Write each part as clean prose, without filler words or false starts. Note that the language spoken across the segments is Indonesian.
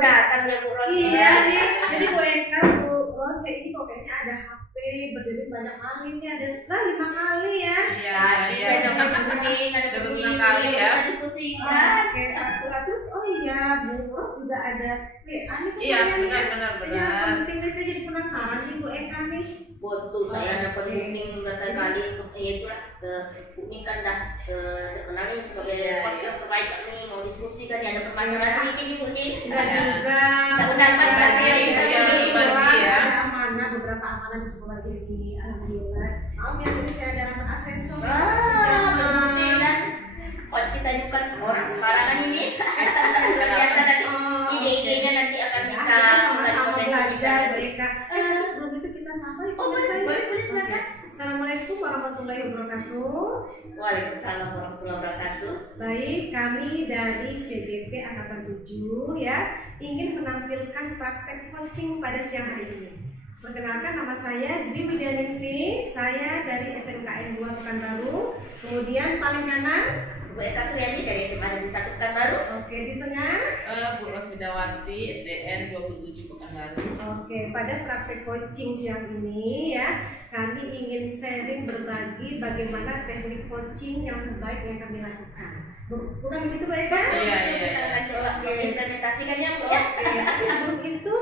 datang ya Bu Ros. Iya nih, jadi Bu Eka, Bu Ros ini kok kayaknya ada HP berdiri banyak kali nih, ada 5 kali ya. Iya, saya dapat kuning, ada kuning kali ya. Kita diskusikan. Oke, terus oh iya, Bu Ros juga ada WA nih. Iya, benar. Yang penting nih, saya jadi penasaran nih Bu Eka nih. Betul, saya dapat kuning berkali-kali itu lah kuning kan dah terkenal nih sebagai coach yang terbaik nih, mau diskusi kan ya, ada permasalahan ini Bu nih. Enggak juga. Enggak pasti kita bagi ya. Ada amanah, beberapa amanah di sekolah ini, alhamdulillah. Maaf ya, tadi saya ada rapat asesor. Terbukti kan coach kita ini bukan orang sembarangan ini. Luar biasa, nanti ide-idenya nanti akan kita sama-sama belajar mereka. Sebelum itu kita sapa. Boleh silakan. Assalamualaikum warahmatullahi wabarakatuh. Waalaikumsalam warahmatullahi wabarakatuh. Baik, kami dari CBP Angkatan 7 ya, ingin menampilkan praktek coaching pada siang hari ini. Perkenalkan, nama saya Dwi Widyaningsih, saya dari SMKN 2 Pekanbaru. Kemudian paling kanan Bu Eka Suryani dari SMA Negeri 1 Pekanbaru. Oke, di tengah Bu Ros Widawati, SDN 27 Pekanbaru. Oke, pada praktek coaching siang ini ya, kami ingin sharing berbagi bagaimana teknik coaching yang terbaik yang kami lakukan. Bukan begitu Mbak Eka? Iya. Kita akan coba mengimplementasikannya Bu ya. Tapi sebelum itu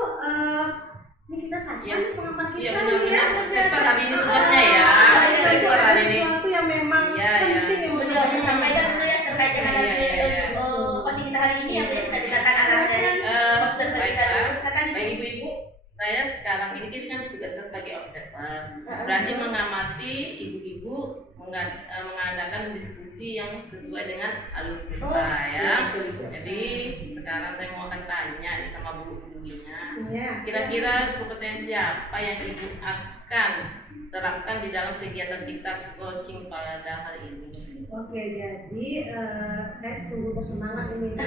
ini kita sapa nih pengamat kita. Iya, benar. Sektor hari ini tugasnya ya. Sektor hari ini. Sesuatu yang memang penting yang mesti Kami sampaikan dulu ya terkait dengan coaching kita hari ini yang kita dengarkan arahan dari observasi kita. Silakan. Baik Ibu-ibu, saya sekarang ini kita kan tugaskan sebagai observer. Berarti mengamati ibu-ibu mengadakan diskusi yang sesuai dengan alur kita ya. Jadi sekarang saya mau akan tanya nih sama Bu Duwinya. Kira-kira kompetensi apa yang Ibu akan terapkan di dalam kegiatan kita coaching pada hari ini? Oke, jadi saya sungguh bersemangat ini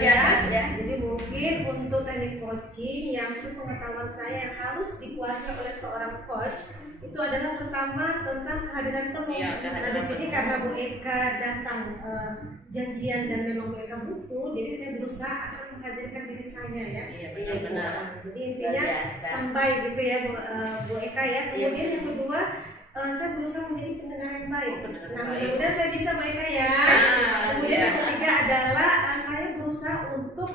Ya. Jadi mungkin untuk teknik coaching yang sepengetahuan saya yang harus dikuasai oleh seorang coach itu adalah pertama tentang kehadiran penuh. Nah di sini karena Bu Eka datang janjian dan memang Bu Eka butuh, jadi saya berusaha akan menghadirkan diri saya ya. Iya, benar-benar. Jadi intinya sampai gitu ya Bu Eka ya. Kemudian yang kedua, saya berusaha menjadi pendengar yang baik. Nah, mudah-mudahan saya bisa Mbak Eka ya. Kemudian yang ketiga adalah saya berusaha untuk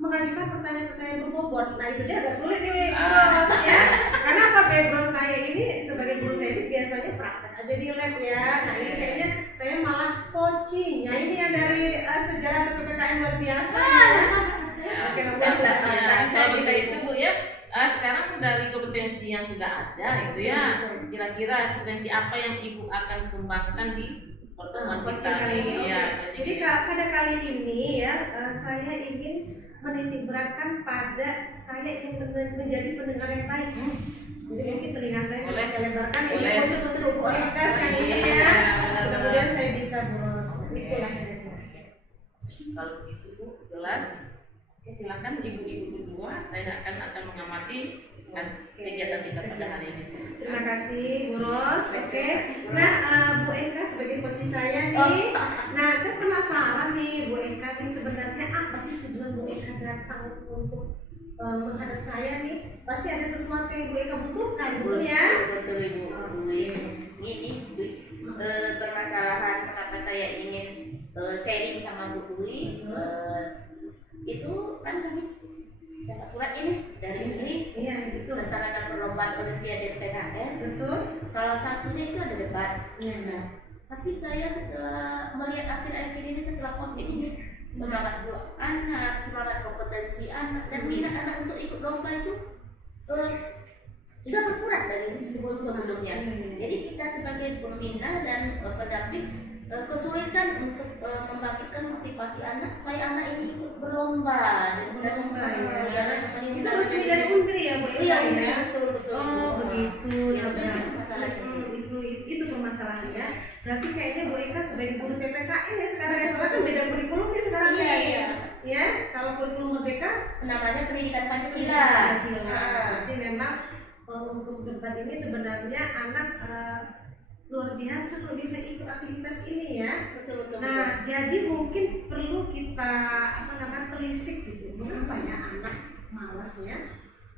mengajukan pertanyaan-pertanyaan berbobot. Nah, itu dia agak sulit nih maksudnya. Karena apa, background saya ini sebagai guru teknik biasanya praktek aja di lab ya. Nah, ini kayaknya saya malah coaching. Nah, ini yang dari sejarah PPKN luar biasa. Oke, mudah-mudahan saya itu Bu ya. Sekarang dari kompetensi yang sudah ada itu ya, kira-kira kompetensi apa yang Ibu akan kembangkan di pertemuan kita ini ya. Jadi pada kali ini ya, saya ingin menitikberatkan pada saya ingin menjadi pendengar yang baik. Jadi mungkin telinga saya boleh saya lebarkan ini khusus untuk Bu Eka sekali ini ya. Kemudian saya bisa bolos. Itulah. Kalau begitu Bu, jelas. Silakan ibu-ibu berdua, saya akan mengamati kegiatan kita pada hari ini. Terima kasih Bu Ros. Oke. Nah Bu Eka sebagai coach saya nih, nah saya penasaran nih Bu Eka nih sebenarnya apa sih tujuan Bu Eka datang untuk menghadap saya nih? Pasti ada sesuatu yang Bu Eka butuhkan, betul ya? Betul Ibu. Ini permasalahan kenapa saya ingin sharing sama Bu Dwi. Itu kan kami dapat surat ini dari Undri, tentang ada perlombaan Olimpiade PKN. Betul. Salah satunya itu ada debat. Nah, tapi saya setelah melihat akhir-akhir ini setelah COVID ini, semangat anak, semangat kompetensi anak dan minat anak untuk ikut lomba itu sudah berkurang dari sebelum-sebelumnya. Jadi kita sebagai pembina dan pendamping kesulitan untuk membangkitkan motivasi anak supaya anak ini ikut berlomba dan itu resmi dari Undri ya Bu? Iya, betul. Oh begitu. Ya benar masalah itu permasalahannya. Berarti kayaknya Bu Eka sebagai guru PPKN ya sekarang ya, soalnya kan beda kurikulum nih sekarang ya. Kalau kurikulum Merdeka namanya pendidikan Pancasila. Berarti memang untuk debat ini sebenarnya anak luar biasa kalau bisa ikut aktivitas ini ya. Betul. Nah, jadi mungkin perlu kita tertelisik gitu. Mengapa ya anak malasnya?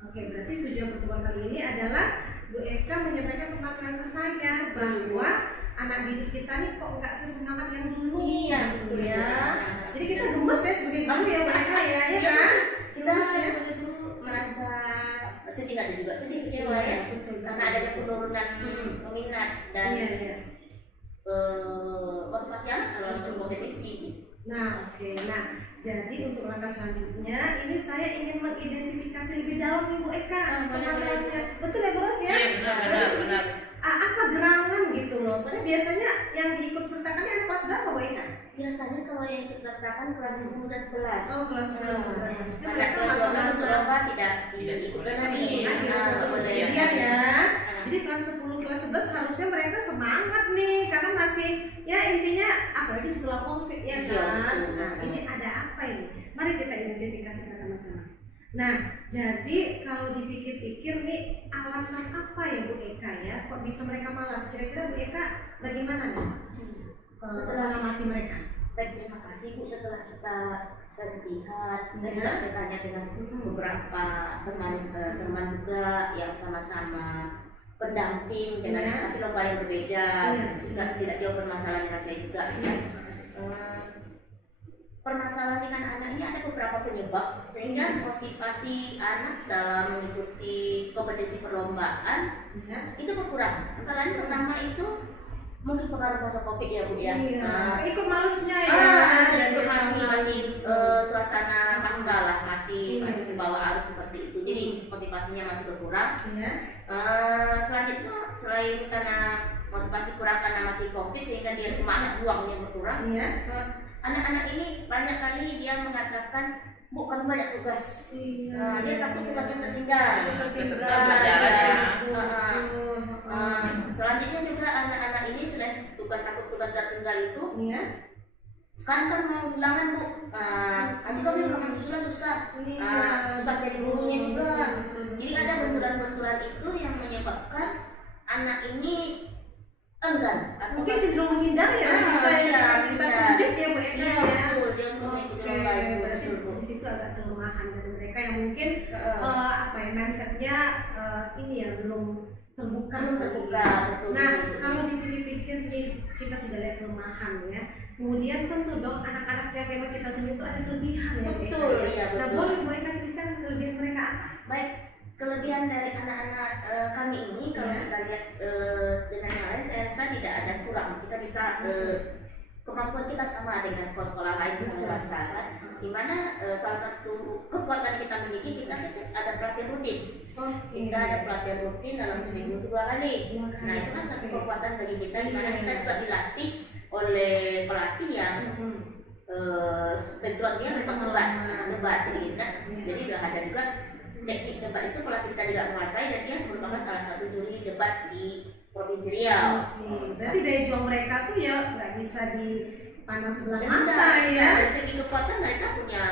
Oke, berarti tujuan pertemuan kali ini adalah Bu Eka menyampaikan permasalahan ke saya bahwa anak didik kita nih kok nggak sesemangat yang dulu. Iya, gitu ya. Jadi kita gemes ya sebagai guru ya Bu Eka ya, ya kan? Kita sebagai guru merasa sedih, ada juga sedih, kecewa ya, karena adanya penurunan minat dan motivasi anak dalam berkompetisi. Nah, oke. Nah, jadi untuk langkah selanjutnya ini saya ingin mengidentifikasi lebih dalam nih Bu Eka permasalahannya. Betul ya Bu Ros ya? Iya, benar. Apa gerangan gitu loh? Karena biasanya yang diikut sertakannya anak kelas berapa Bu Eka? Biasanya kalau yang ikut sertakan kelas 10 dan 11. Oh, kelas 10 dan 11. Pada kelas 12 tidak ikut lagi. Iya ya. Jadi kelas 10 kelas 11 harusnya mereka semangat nih karena masih ya intinya apalagi setelah Covid ya kan. Nah, ini ada apa ini? Mari kita identifikasikan sama-sama. Nah, jadi kalau dipikir-pikir nih alasan apa ya Bu Eka ya? Kok bisa mereka malas? Kira-kira Bu Eka bagaimana nih? Setelah mengamati mereka. Baik, terima kasih Bu. Setelah kita lihat dan juga saya tanya dengan beberapa teman juga yang sama-sama pendamping dengan tapi lomba yang berbeda, tidak jauh permasalahan dengan saya juga. Permasalahan dengan anak ini ada beberapa penyebab sehingga motivasi anak dalam mengikuti kompetisi perlombaan itu berkurang. Antara lain pertama itu mungkin pengaruh masa Covid ya Bu ya. Ikut malesnya ya. Dan masih suasana pasca lah, masih di bawah arus seperti itu. Jadi motivasinya masih berkurang. Selanjutnya selain karena motivasi kurang karena masih Covid sehingga dia semangat ruangnya berkurang. Anak-anak ini banyak kali dia mengatakan, Bu, kamu banyak tugas. Dia takut tugasnya tertinggal. Selanjutnya juga anak-anak ini selain takut tugas tertinggal itu, sekarang kan mau ulangan Bu. Nanti kalau ulangan susulan susah jadi gurunya juga. Jadi ada benturan-benturan itu yang menyebabkan anak ini enggan. Mungkin cenderung menghindar ya. Kita tunjuk ya Bu Eka ya. Dia mengikuti lomba itu. Berarti di situ agak kelemahan dari mereka yang mungkin mindsetnya ini ya belum terbuka. Betul. Nah, kalau dipikir-pikir nih kita sudah lihat kelemahan ya. Kemudian tentu dong anak-anak yang memang kita sebut itu ada kelebihan ya. Betul, iya betul. Nah, boleh mereka ceritakan kelebihan mereka apa? Baik, kelebihan dari anak-anak kami ini kalau kita lihat dengan yang lain, saya rasa tidak ada kurang. Kita bisa kemampuan kita sama dengan sekolah-sekolah lain yang merasakan. Dimana salah satu kekuatan kita memiliki kita ada pelatihan rutin. Kita ada pelatihan rutin dalam seminggu 2 kali. Nah itu kan satu kekuatan bagi kita, dimana kita juga dilatih oleh pelatih yang backgroundnya memang debat, jadi sudah ada juga teknik debat itu pelatih kita juga menguasai dan dia merupakan salah satu juri debat di Provinsi Riau. Berarti dari juang mereka tuh ya nggak bisa dipanas sebelah mata ya. Dari segi kekuatan mereka punya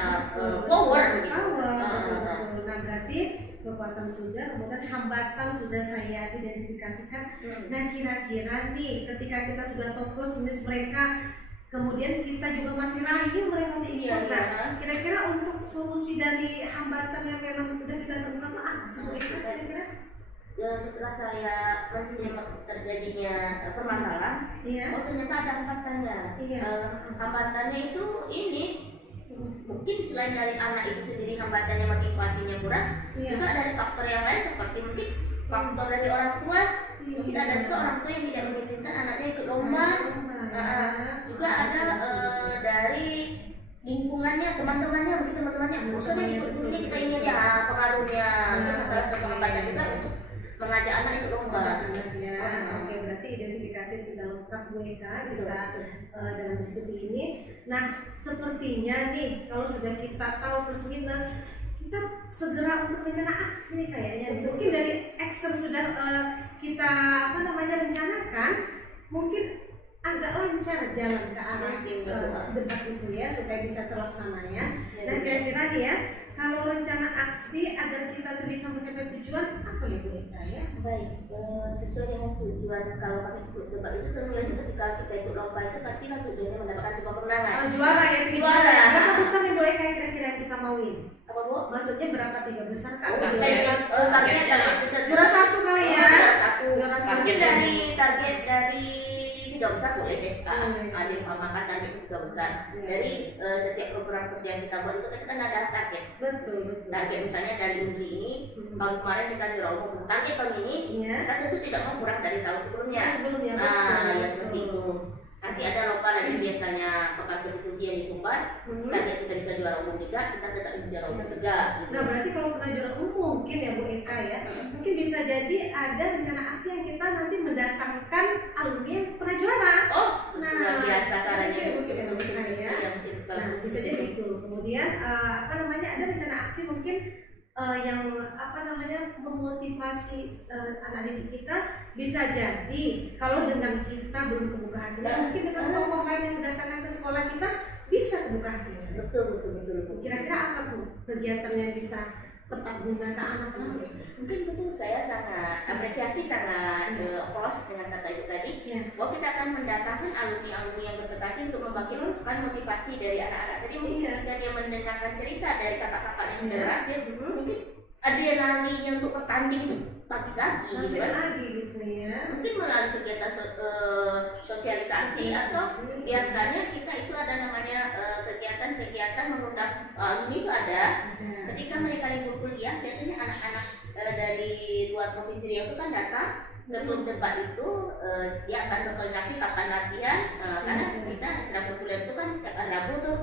power gitu. Nah berarti kekuatan sudah, kemudian hambatan sudah saya identifikasikan. Nah kira-kira nih ketika kita sudah tahu plus minus mereka, kemudian kita juga masih rayu mereka untuk ikut. Nah, kira-kira untuk solusi dari hambatan yang memang sudah kita temukan itu apa sih kira-kira? Setelah saya mencari terjadinya permasalahan, ternyata ada hambatannya. Hambatannya itu ini mungkin selain dari anak itu sendiri hambatannya motivasinya kurang, juga dari faktor yang lain seperti mungkin faktor dari orang tua. Mungkin ada juga orang tua yang tidak mengizinkan anaknya ikut lomba. Juga ada dari lingkungannya, teman-temannya, mungkin teman-temannya usahanya ikut dulunya, kita ini aja pengaruhnya. Salah satu hambatan juga untuk mengajak anak ikut lomba. Oke, berarti identifikasi sudah lengkap Bu Eka kita dalam diskusi ini. Nah, sepertinya nih kalau sudah kita tahu plus minus, kita segera untuk rencana aksi nih kayaknya. Mungkin dari action sudah kita rencanakan, mungkin agak lancar jalan ke arah debat itu ya supaya bisa terlaksananya. Dan kira-kira nih ya, kalau rencana aksi agar kita tuh bisa mencapai tujuan apa ya Bu Eka ya? Baik, sesuai dengan tujuan kalau kami ikut debat itu tentunya ketika kita ikut lomba itu pasti kan tujuannya mendapatkan sebuah kemenangan. Juara ya, juara. Berapa besar nih Bu Eka kira-kira kita kita mauin? Apa Bu? Maksudnya berapa 3 besar Kak? Targetnya Juara 1 kali ya. Juara 1. Mungkin target dari 3 besar boleh deh. Ada makan target 3 besar. Dari setiap program kerja yang kita buat itu kita kan ada target. Betul. Target misalnya dari Undri ini tahun kemarin kita juara umum. Target tahun ini kita tentu tidak mau kurang dari tahun sebelumnya. Ya seperti itu. Nanti ada lomba lagi biasanya pekan konstitusi yang di Sumbar. Target kita bisa juara umum juga, kita tetap juara umum juga. Gitu. Nah berarti kalau pernah juara umum mungkin ya Bu Eka ya, mungkin bisa jadi ada rencana aksi yang kita nanti mendatangkan alumni yang pernah juara. Oh, luar biasa sarannya mungkin ya Bu Eka ya. Nah bisa jadi itu. Kemudian ada rencana aksi mungkin yang memotivasi anak didik kita, bisa jadi kalau dengan kita belum kebuka hati, mungkin dengan tokoh lain yang mendatangkan ke sekolah kita bisa kebuka hati. Betul. Kira-kira apa tuh kegiatan yang bisa tepat guna ke anak? Mungkin betul, saya sangat apresiasi, sangat polos dengan kata itu tadi. Bahwa kita akan mendatangkan alumni yang berprestasi untuk membangkitkan motivasi dari anak-anak. Tadi mungkin ketika dia mendengarkan cerita dari kakak-kakak yang sudah berhasil, mungkin adrenalinnya untuk bertanding itu pagi-pagi gitu kan. Mungkin melalui kegiatan sosialisasi atau biasanya kita itu ada namanya kegiatan mengundang alumni itu ada. Ketika mereka libur kuliah, biasanya anak-anak dari luar provinsi Riau itu kan datang sebelum debat itu, dia akan berkoordinasi kapan latihan, karena kita acara kuliah itu kan tiap hari Rabu tuh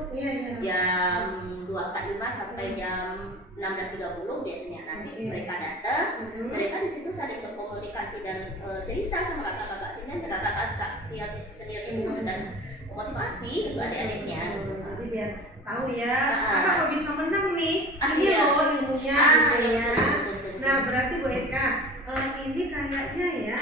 jam 2.45 sampai jam 16.30 biasanya. Nanti mereka datang, mereka di situ saling berkomunikasi dan cerita sama kakak-kakak senior itu dan motivasi untuk adik-adiknya. Jadi biar tahu ya, kakak kok bisa menang nih, ini loh ilmunya gitu ya. Nah berarti Bu Eka, ini kayaknya ya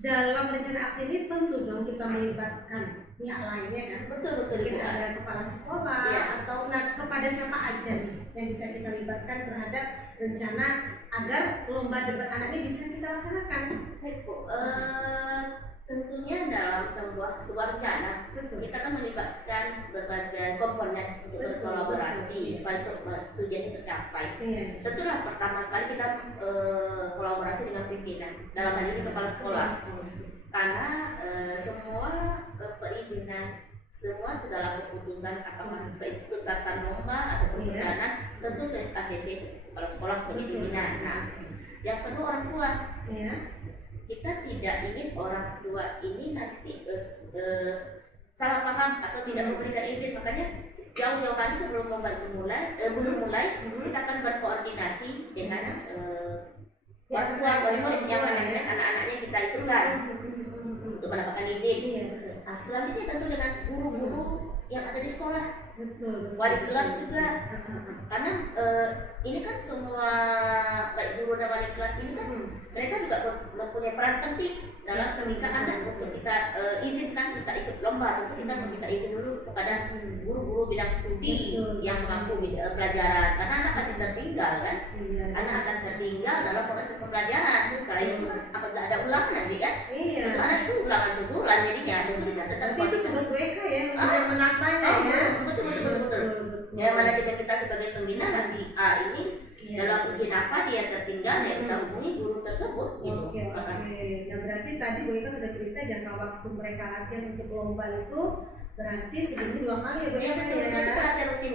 dalam rencana aksi ini tentu dong kita melibatkan pihak lainnya kan. Betul. Mungkin ada kepala sekolah atau kepada siapa aja nih yang bisa kita libatkan terhadap rencana agar lomba debat anak ini bisa kita laksanakan. Baik Bu, tentunya dalam sebuah rencana kita kan melibatkan berbagai komponen untuk berkolaborasi supaya tujuan itu tercapai. Tentulah pertama sekali kita kolaborasi dengan pimpinan, dalam hal ini kepala sekolah, karena semua perizinan, segala keputusan apakah keikutsertaan lomba atau perundangan tentu ACC kepala sekolah sebagai pimpinan. Nah, yang kedua orang tua. Kita tidak ingin orang tua ini nanti salah paham atau tidak memberikan izin, makanya jauh-jauh hari sebelum lomba belum mulai kita akan berkoordinasi dengan orang tua yang anak-anaknya kita itukan untuk mendapatkan izin. Nah, selanjutnya tentu dengan guru-guru yang ada di sekolah, wali kelas juga, karena ini kan semua baik guru dan wali kelas ini kan mereka juga mempunyai peran penting dalam ketika anak untuk kita izinkan kita ikut lomba. Tentu kita meminta izin dulu kepada guru-guru bidang studi yang mampu pelajaran, karena anak akan tertinggal kan, anak akan tertinggal dalam proses pembelajaran. Selain itu apabila ada ulangan nanti kan, itu anak itu ulangan susulan jadinya. Tapi itu tugas mereka ya yang menatanya ya. Betul. Ya mana kita sebagai pembina si A ini dalam ujian apa dia tertinggal, ya kita hubungi guru tersebut gitu. Nah berarti tadi Bu Eka sudah cerita jangka waktu mereka latihan untuk lomba itu berarti seminggu 2 kali ya Bu Eka ya.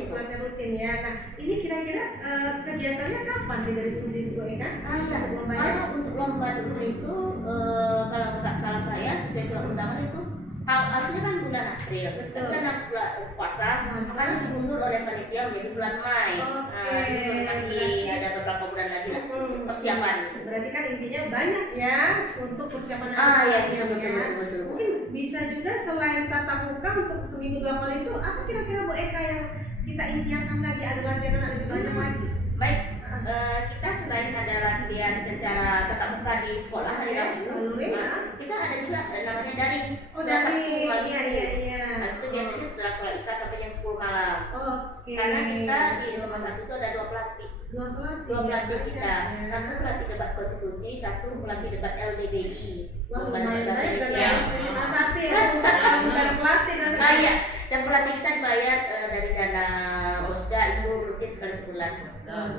Pelatihan rutin ya. Nah ini kira-kira kegiatannya kapan nih dari Bu Eka? Kalau untuk lomba dulu itu kalau nggak salah saya sesuai surat undangan itu harusnya kan bulan April, kan bulan puasa, makanya diundur oleh panitia menjadi bulan Mei. Masih ada beberapa bulan lagi persiapan. Berarti kan intinya banyak ya untuk persiapan. Betul. Mungkin bisa juga selain tatap muka untuk seminggu 2 kali itu, apa kira-kira Bu Eka yang kita impiankan lagi, ada latihan lebih banyak lagi? Baik, kita selain ada latihan secara tatap muka di sekolah hari Rabu, kita ada juga namanya daring. Daring. Nah, itu biasanya setelah sholat isya sampai jam 10 malam. Karena kita di SMA 1 itu ada 2 pelatih. Dua pelatih kita. Satu pelatih debat konstitusi, satu pelatih debat LDBI. Dan pelatih kita dibayar dari dana posda itu rutin sekali sebulan.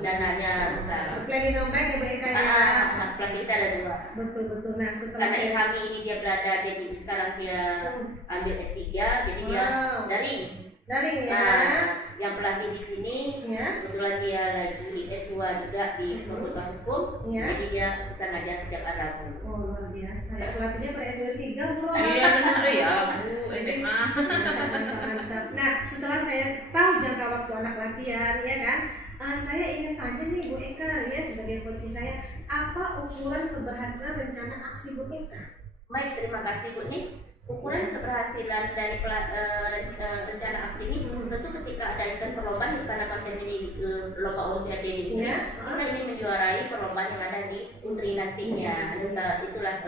Dananya besar. Planning yang baik ya Bu Eka ya. Plan kita ada 2. Betul. Nah setelah Karena Ilhami ini dia berada jadi sekarang dia ambil S3, jadi dia daring ya. Nah, yang pelatih di sini Ya. kebetulan dia lagi S2 juga di Fakultas Hukum, Ya. jadi dia bisa ngajar setiap hari Rabu. Oh luar biasa. Ya, pelatihnya pada S3 bro. Iya benar ya Bu, SMA. Mantap. Nah setelah saya tahu jangka waktu anak latihan ya kan, saya ingin tanya nih Bu Eka ya sebagai coach saya, apa ukuran keberhasilan rencana aksi Bu Eka? Baik, terima kasih Bu nih. Ukuran keberhasilan dari rencana aksi ini tentu ketika ada event perlombaan karena konten ini lomba olimpiade di dunia, kita ingin menjuarai perlombaan yang ada di UNRI nantinya. Itulah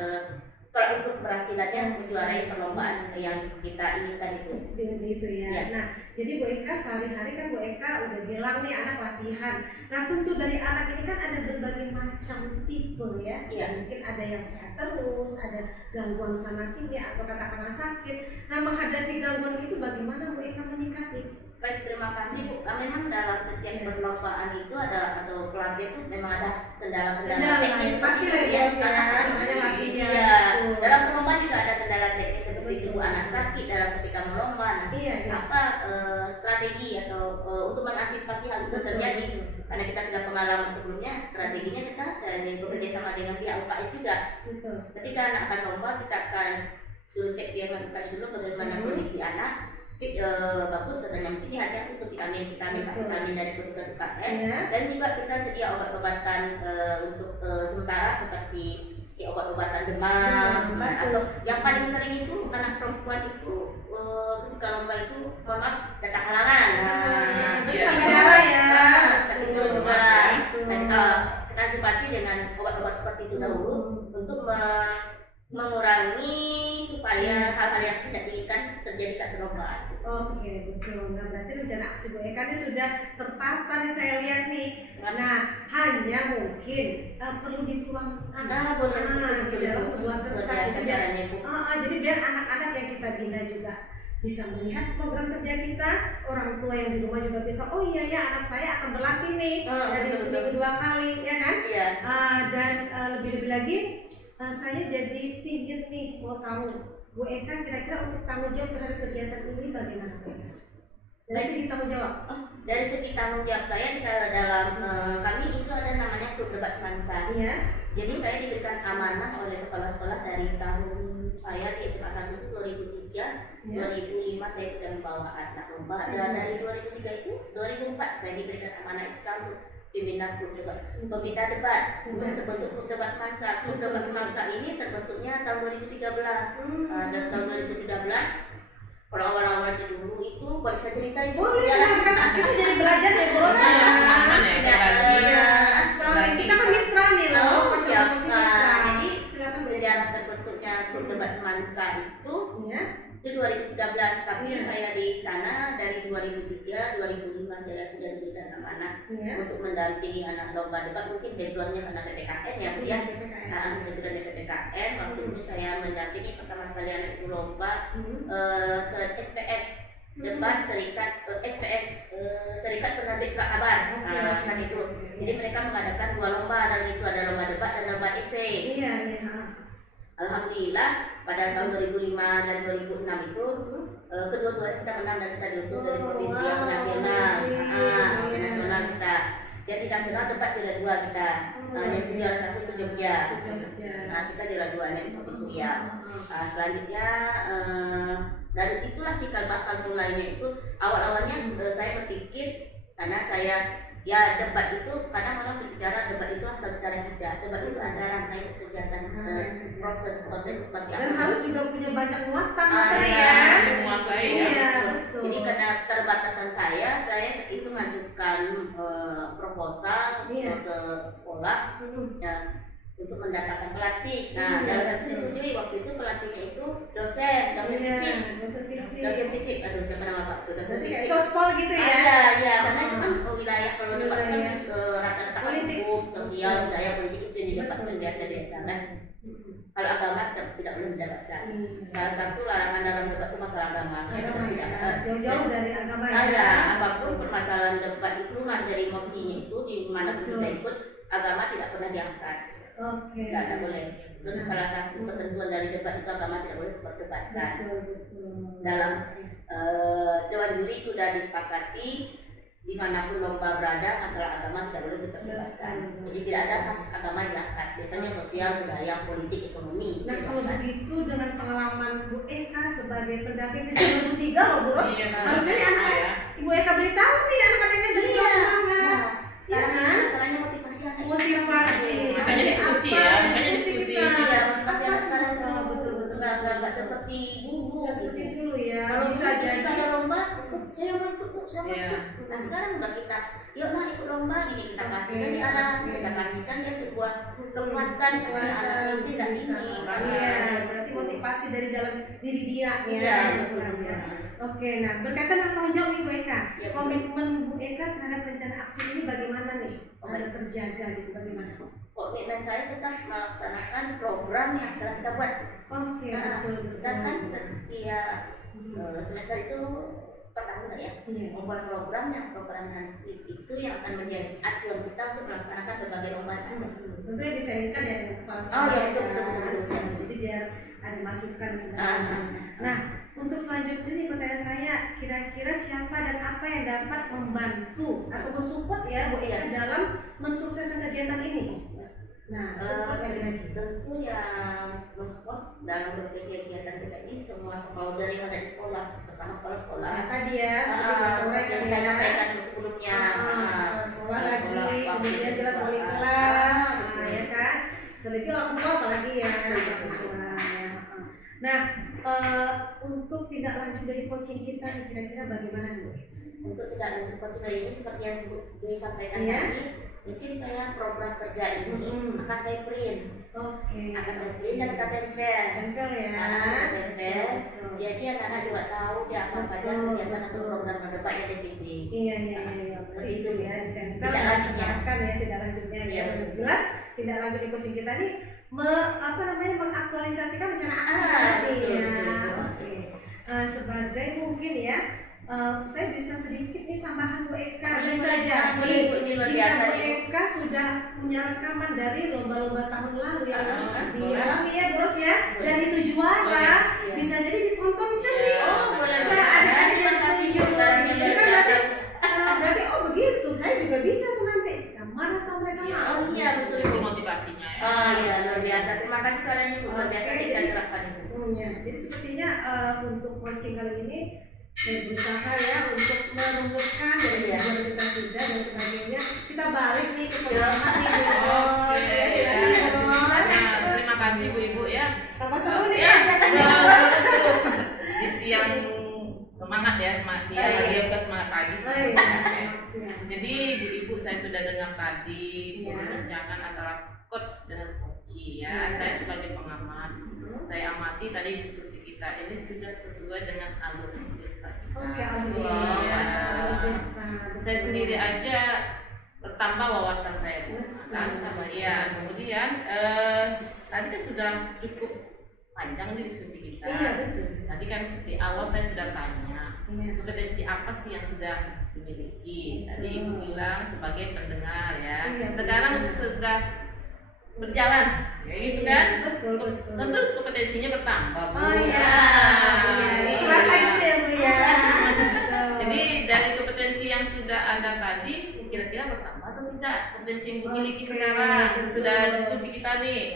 untuk keberhasilannya menjuarai perlombaan yang kita inginkan itu. Gitu ya. Nah, jadi Bu Eka sehari-hari kan Bu Eka udah bilang nih anak latihan. Nah, tentu dari anak ini kan ada berbagai macam tipe ya. Mungkin ada yang sehat terus, ada gangguan sana sini atau katakanlah sakit. Nah, menghadapi gangguan itu bagaimana Bu Eka menyikapi? Baik, terima kasih Bu. Memang dalam setiap perlombaan itu ada atau pelatih itu memang ada kendala-kendala teknis pasti ya. Iya. Dalam perlombaan juga ada kendala teknis seperti itu anak sakit dalam ketika melomba. Apa strategi atau untuk mengantisipasi hal itu terjadi? Karena kita sudah pengalaman sebelumnya, strateginya kita dari bekerja sama dengan pihak UKS juga. Ketika anak akan lomba, kita akan suruh cek dia dengan UKS dulu bagaimana kondisi anak. Bagus katanya mungkin dia ada untuk vitamin dari petugas UKS dan juga kita sedia obat-obatan untuk sementara seperti obat-obatan demam atau yang paling sering itu anak perempuan itu ketika lomba itu mohon maaf datang halangan kita antisipasi dengan obat-obat seperti itu dahulu untuk mengurangi supaya hal-hal yang tidak diinginkan terjadi saat perlombaan. Oke, betul. Nah, berarti rencana aksi Bu Eka ini sudah tepat tadi saya lihat nih. Nah, hanya mungkin perlu dituangkan di dalam sebuah kertas. Jadi biar anak-anak yang kita bina juga bisa melihat program kerja kita, orang tua yang di rumah juga bisa, oh iya ya anak saya akan berlatih nih dari seminggu 2 kali, ya kan? Dan lebih-lebih lagi saya jadi pingin nih mau tahu Bu Eka kira-kira untuk tanggung jawab terhadap kegiatan ini bagaimana Bu Eka? Dari segi tanggung jawab? Dari segi tanggung jawab saya bisa dalam kami itu ada namanya klub debat semansa. Jadi saya diberikan amanah oleh kepala sekolah dari tahun saya di SMA 1 itu 2003, 2005 saya sudah membawa anak lomba. Dan dari 2003 itu 2004 saya diberikan amanah SK untuk pembina pembina debat. Kemudian terbentuk klub debat semansa. Klub debat semansa ini terbentuknya tahun 2013. Dan tahun 2013 kalau awal-awal dulu itu boleh saya ceritain sejarah kita jadi belajar ya Bu. Kita kan mitra nih loh. Jadi sejarah terbentuknya klub debat semansa itu 2013, tapi saya di sana dari 2003, 2005 saya sudah diberikan amanah untuk mendampingi anak lomba debat. Mungkin backgroundnya karena PPKN ya Bu ya. Backgroundnya PPKN, waktu itu saya mendampingi pertama kali anak itu lomba SPS debat Serikat Penerbit Surat Kabar. Kan itu. Jadi mereka mengadakan 2 lomba dan itu ada lomba debat dan lomba esai. Alhamdulillah pada tahun 2005 dan 2006 itu kedua-duanya kita menang dan kita diutus dari provinsi yang nasional. Nasional kita. Jadi nasional debat juara 2 kita. Yang juara 1 itu Jogja. Kita juara 2-nya di provinsi Riau. Selanjutnya dan itulah cikal bakal mulainya itu awal-awalnya saya berpikir karena saya debat itu kadang malah berbicara debat itu asal bicara tidak. Debat itu ada rangkaian kegiatan proses seperti apa. Dan harus juga punya banyak muatan menguasai ya. Jadi karena terbatasan saya itu ngajukan proposal ke sekolah untuk mendatangkan pelatih. Nah, dalam hal itu disetujui waktu itu pelatihnya itu dosen fisik. Aduh, siapa nama Pak? Dosen fisik. Sospol gitu ya. Iya, karena itu kan wilayah kalau debat kan rata-rata hukum, sosial, budaya, politik itu yang didapatkan biasa-biasa kan. Kalau agama tidak boleh mendapatkan. Salah satu larangan dalam debat itu masalah agama. Jauh-jauh dari agama ya. Apapun permasalahan dalam debat itu materi emosinya itu di mana kita ikut, agama tidak pernah diangkat. Tidak boleh. Itu salah satu ketentuan dari debat itu, agama tidak boleh diperdebatkan. Dalam dewan juri itu sudah disepakati dimanapun lomba berada, masalah agama tidak boleh diperdebatkan. Jadi tidak ada kasus agama yang diangkat. Biasanya sosial, budaya, politik, ekonomi. Nah kalau begitu dengan pengalaman Bu Eka sebagai pendamping sejak 2003 loh Bu Ros, harusnya nih anak Ibu Eka beritahu nih anak-anaknya dari semangat. Karena masalahnya motivasi anak. Makanya diskusi ya, makanya diskusi. Iya, motivasi anak sekarang betul-betul nggak seperti dulu. Seperti dulu ya. Kalau Bisa kita jadi ada lomba, saya mau ikut, sama ikut. Nah sekarang udah kita, yuk lah ikut lomba gini, kita kasihkan di arah, kita kasihkan dia sebuah kekuatan anak itu tidak ini. Iya, berarti motivasi dari dalam diri dia. Iya, Oke, nah berkaitan dengan tanggung jawab Ibu Eka, komitmen Bu Eka terhadap rencana aksi ini bagaimana nih? Agar terjaga gitu, bagaimana? Komitmen saya tetap melaksanakan program yang telah kita buat. Oke, betul. Kita kan setiap semester itu per tahun ya, membuat program nanti itu yang akan menjadi acuan kita untuk melaksanakan berbagai lomba. Tentunya disampaikan ya dengan kepala sekolah. Oh iya, betul. Jadi biar ada masukan sebenarnya. Nah, untuk selanjutnya nih pertanyaan saya, kira-kira siapa dan apa yang dapat membantu atau mensupport ya Bu Eka dalam mensukseskan kegiatan ini? Nah, tentu yang mensupport dalam berbagai kegiatan kita ini semua kepala dari yang ada di sekolah, terutama kepala sekolah. Tadi ya, yang saya sampaikan sebelumnya. Sekolah lagi, kemudian jelas wali kelas, ya kan? Terlebih orang tua apalagi ya. Nah, untuk tidak lanjut dari coaching kita, kira-kira bagaimana Bu? Untuk tidak lanjut coaching kali ini seperti yang Bu Dwi sampaikan tadi, mungkin saya program kerja ini akan saya print. Akan saya print dan kita tempel ya. Tempel. Jadi anak-anak juga tahu dia apa saja kegiatan atau program berdebat yang dititik. Iya. Seperti itu ya. Tidak lanjutnya. Tidak lanjutnya ya. Jelas tidak lanjut di coaching kita nih mengaktualisasikan rencana aksi tadi ya. Sebagai mungkin ya. Saya bisa sedikit nih tambahan Bu Eka. Bisa jadi jika Bu Eka sudah punya rekaman dari lomba-lomba tahun lalu yang dialami ya Bos ya, dan itu juara, bisa jadi ditontonkan nih. Boleh. Adik-adik yang berarti begitu. Saya juga bisa tuh nanti. Mana tahu mereka mau? Iya betul itu motivasinya ya. Iya luar biasa. Terima kasih soalnya itu luar biasa kita terapkan itu. Jadi sepertinya untuk coaching kali ini saya berusaha ya untuk merumuskan dari tujuan kita sudah dan sebagainya. Kita balik nih ke pengalaman nih. Terima kasih Bu-ibu ya. Apa seru nih? Di siang semangat ya, semangat siang lagi bukan semangat pagi. Jadi Bu-ibu saya sudah dengar tadi perbincangan antara coach dengan coachee ya. Saya sebagai pengamat, saya amati tadi diskusi kita ini sudah sesuai dengan alur kita. Saya sendiri aja bertambah wawasan saya Bu. Kemudian tadi kan sudah cukup panjang nih diskusi kita. Tadi kan di awal saya sudah tanya kompetensi apa sih yang sudah dimiliki. Tadi Ibu bilang sebagai pendengar ya. Sekarang sudah berjalan, ya gitu kan? Tentu kompetensinya bertambah Bu. Terasa gitu ya Bu ya. Jadi dari kompetensi yang sudah ada tadi, kira-kira bertambah atau tidak kompetensi yang dimiliki sekarang sudah diskusi kita nih.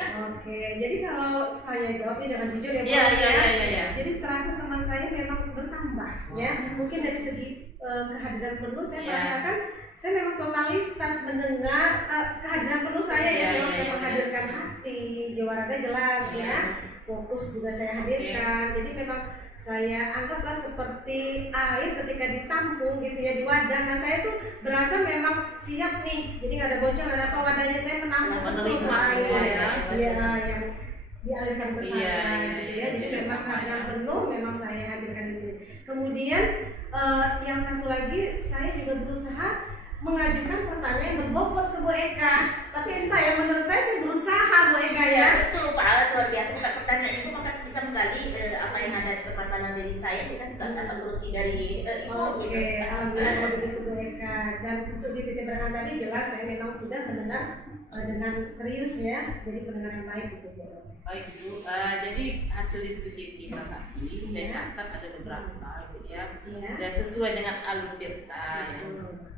Jadi kalau saya jawab ini dengan jujur ya Bu. Iya. Jadi terasa sama saya memang bertambah ya. Mungkin dari segi kehadiran penuh saya merasakan saya memang totalitas mendengar kehadiran penuh saya ya. Saya menghadirkan hati, jiwa raga jelas ya. Fokus juga saya hadirkan. Jadi memang saya anggaplah seperti air ketika ditampung gitu ya di wadah. Nah saya tuh berasa memang siap nih. Jadi nggak ada bocor, nggak ada apa, wadahnya saya menampung betul air yang dialirkan ke saya. Jadi memang kehadiran penuh memang saya hadirkan di sini. Kemudian yang satu lagi saya juga berusaha mengajukan pertanyaan yang berbobot ke Bu Eka, tapi entah ya menurut saya berusaha Bu Eka ya. Itu Pak Alat luar biasa, bukan pertanyaan itu maka bisa menggali apa yang ada di permasalahan diri saya sehingga juga dapat solusi dari Ibu. Alhamdulillah kalau begitu Bu Eka. dan untuk di titik berenang tadi jelas saya memang sudah mendengar dengan serius ya, jadi pendengar yang baik gitu Bu. Baik Bu, jadi hasil diskusi kita tadi saya catat ada beberapa Bu ya. Dan sesuai dengan alur Tirta ya.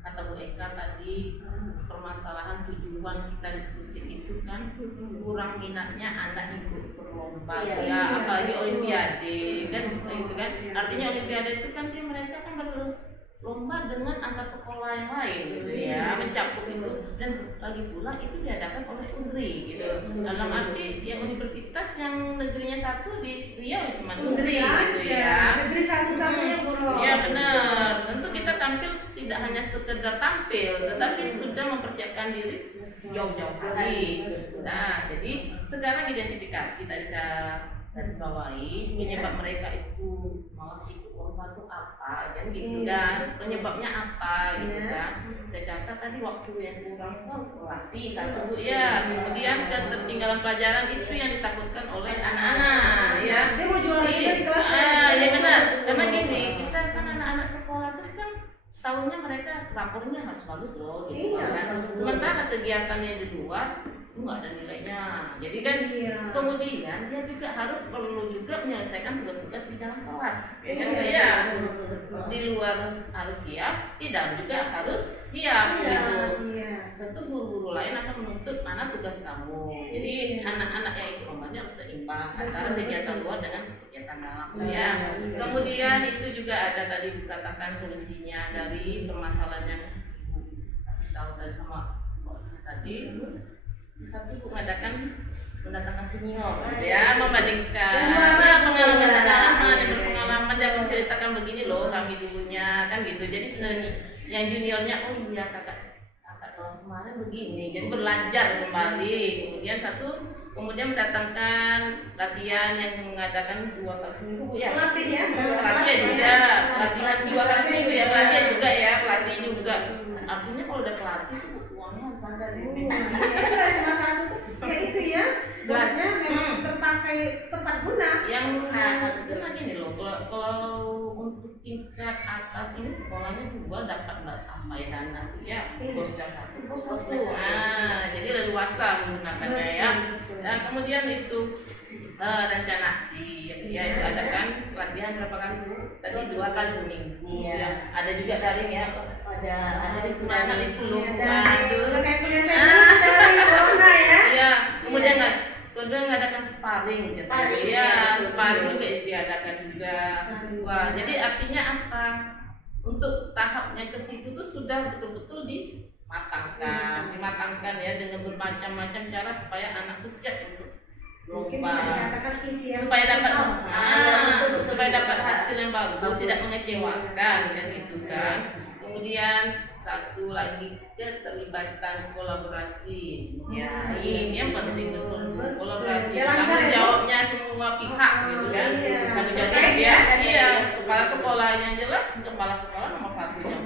Kata Bu Eka tadi permasalahan tujuan kita diskusi itu kan kurang minatnya anak ikut berlomba ya, apalagi olimpiade kan gitu kan. Artinya olimpiade itu kan mereka kan berlomba dengan antar sekolah yang lain gitu ya, mencakup itu, dan lagi pula itu diadakan oleh UNRI gitu. Dalam arti yang universitas yang negerinya satu di Riau cuma UNRI gitu ya. Negeri satu-satunya boros. Ya benar. Tentu kita tampil tidak hanya sekedar tampil, tetapi sudah mempersiapkan diri jauh-jauh hari. Nah, jadi sekarang identifikasi tadi saya garis bawahi penyebab mereka itu malas ikut lomba itu apa kan gitu kan, penyebabnya apa gitu kan. Saya catat tadi waktu yang kurang pelatih satu Bu ya, kemudian ketertinggalan pelajaran itu yang ditakutkan oleh anak-anak ya. Dia mau jualan juga di kelas Ya benar, karena gini kita kan anak-anak sekolah itu kan tahunnya mereka rapornya harus bagus loh gitu kan. Sementara kegiatan yang di luar itu nggak ada nilainya, jadi kan kemudian dia juga harus perlu juga menyelesaikan tugas-tugas di dalam kelas ya, di luar harus siap, di dalam juga harus siap gitu. Tentu guru-guru lain akan menuntut mana tugas kamu, jadi anak-anak yang ikut lombanya harus seimbang antara kegiatan luar dengan kegiatan dalam ya. Kemudian itu juga ada tadi dikatakan solusinya dari permasalahan yang Ibu kasih tahu tadi sama tadi. Satu mendatangkan senior ya, membandingkan ya pengalaman yang berpengalaman dan menceritakan begini loh kami dulunya kan gitu. Jadi yang juniornya oh iya kakak kelas kemarin begini, jadi belajar kembali. Kemudian mendatangkan latihan yang mengadakan 2 kali seminggu Bu ya. Pelatihan juga, latihan 2 kali seminggu ya, pelatihan juga ya, pelatih juga. Artinya kalau udah pelatih tuh uangnya harus ada dulu. Itu salah satu ya itu ya, bosnya memang terpakai tepat guna. Yang itu lagi nih loh, kalau untuk tingkat atas ini sekolahnya 2 dapat apa ya dana ya, bosnya 1, bos 1. Jadi leluasa menggunakannya ya. Nah, kemudian itu rencana aksi ya, itu adakan latihan berapa kali Bu? Tadi 2 kali seminggu. Ya. Ada juga daring ya. Ada semangat itu loh. Kayak punya saya ya. Iya, kemudian ngadakan sparring gitu. Ya, sparring juga diadakan juga. Wah, jadi artinya apa? Untuk tahapnya ke situ tuh sudah betul-betul dimatangkan ya, dengan bermacam-macam cara supaya anak tuh siap untuk lomba, supaya dapat hasil yang bagus, tidak mengecewakan kan gitu kan. Kemudian satu lagi keterlibatan kolaborasi ya, ini yang penting betul kolaborasi, tanggung jawabnya semua pihak gitu kan. Tanggung jawabnya dia kepala sekolah yang jelas, kepala sekolah nomor 1 yang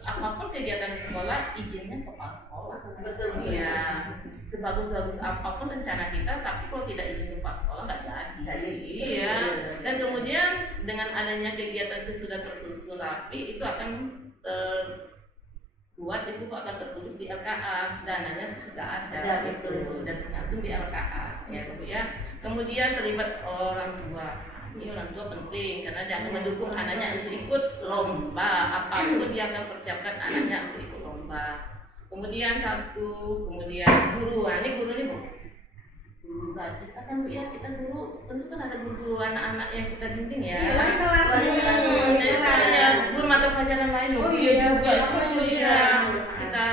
apapun kegiatan di sekolah izinnya kepala sekolah. Betul ya, sebagus-bagus apapun rencana kita, tapi kalau tidak izin kepala sekolah nggak jadi. Iya. Dan kemudian dengan adanya kegiatan itu sudah tersusun rapi, itu akan buat itu akan tertulis di LKA, dananya sudah ada gitu dan tercantum di LKA ya. Kemudian terlibat orang tua. Ini orang tua penting karena dia akan mendukung anaknya untuk ikut lomba apapun, dia akan persiapkan anaknya untuk ikut lomba. Kemudian guru. Nah, ini guru nih Bu. Guru kita kan Bu ya, kita guru tentu kan ada guru anak-anak yang kita bimbing ya. Guru mata pelajaran lain loh. Juga itu ya. Kita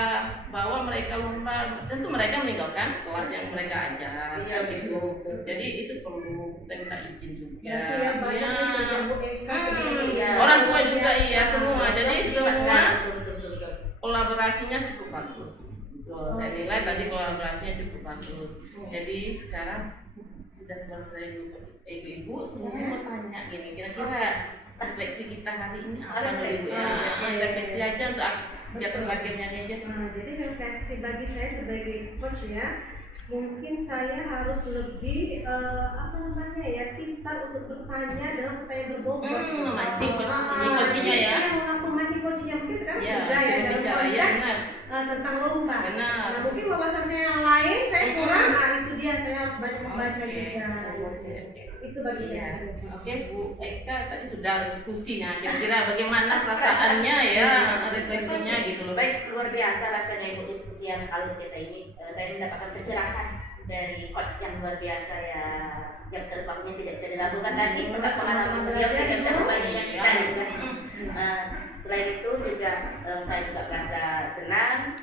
bawa mereka lomba, tentu mereka meninggalkan kelas yang mereka ajar gitu. Jadi itu perlu kita minta izin juga. Orang tua juga semua. Jadi semua kolaborasinya cukup bagus. Saya nilai tadi kolaborasinya cukup bagus. Jadi sekarang sudah selesai ibu-ibu. Sekarang mau tanya gini, kira-kira refleksi kita hari ini apa nih Bu ya? Refleksi aja untuk jatuh bagiannya aja. Jadi refleksi bagi saya sebagai coach ya, mungkin saya harus lebih pintar untuk bertanya dalam pertanyaan berbobot. Memancing ini coachnya ya. Memancing coachnya mungkin sekarang tentang lomba. Benar. Nah, mungkin wawasan saya yang lain saya kurang, nah itu dia, saya harus banyak membaca juga. Itu bagi saya. Oke, Bu Eka tadi sudah diskusi ya, kira-kira bagaimana perasaannya ya, refleksinya gitu loh. Baik, luar biasa rasanya Ibu diskusi yang alur kita ini. Saya mendapatkan pencerahan dari coach yang luar biasa ya, jam terbangnya tidak bisa diragukan lagi. Pengalaman beliau tidak bisa membandingkan kita gitu kan. Selain itu juga saya juga merasa senang,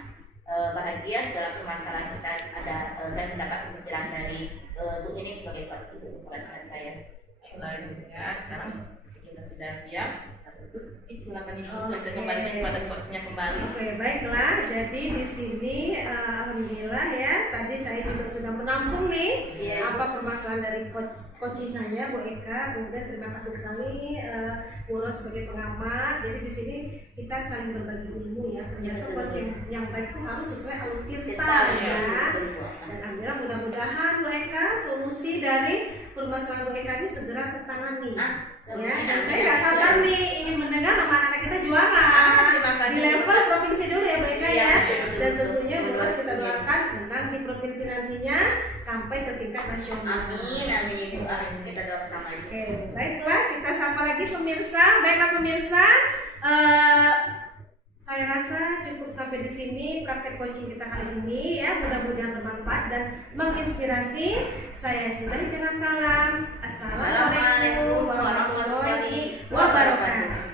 bahagia segala permasalahan kita ada. Saya mendapat pencerahan dari Bu ini sebagai coach itu perasaan saya. Baiklah ya, sekarang kita sudah siap. Tutup, silakan Ibu, bisa kembalikan kepada coachnya kembali. Oke, baiklah. Jadi di sini alhamdulillah ya, tadi saya juga sudah menampung nih apa permasalahan dari coach saya Bu Eka. Kemudian terima kasih sekali Bu Ros sebagai pengamat. Jadi di sini kita saling berbagi ilmu ya. Ternyata coach yang baik itu harus sesuai alur kita ya. Dan alhamdulillah mudah-mudahan Bu Eka solusi dari permasalahan Bu Eka ini segera tertangani. Ya, dan saya nggak sabar nih ingin mendengar nama anak kita juara di level provinsi dulu ya Bu Eka ya. Dan tentunya Bu Ros kita doakan menang di provinsi nantinya sampai ke tingkat nasional. Amin, amin Ibu. Kita doa bersama. Oke, baiklah kita sapa lagi pemirsa. Baiklah pemirsa, saya rasa cukup sampai di sini praktek coaching kita kali ini ya. Mudah-mudahan bermanfaat dan menginspirasi. Saya sudahi dengan salam. Assalamualaikum warahmatullahi wabarakatuh.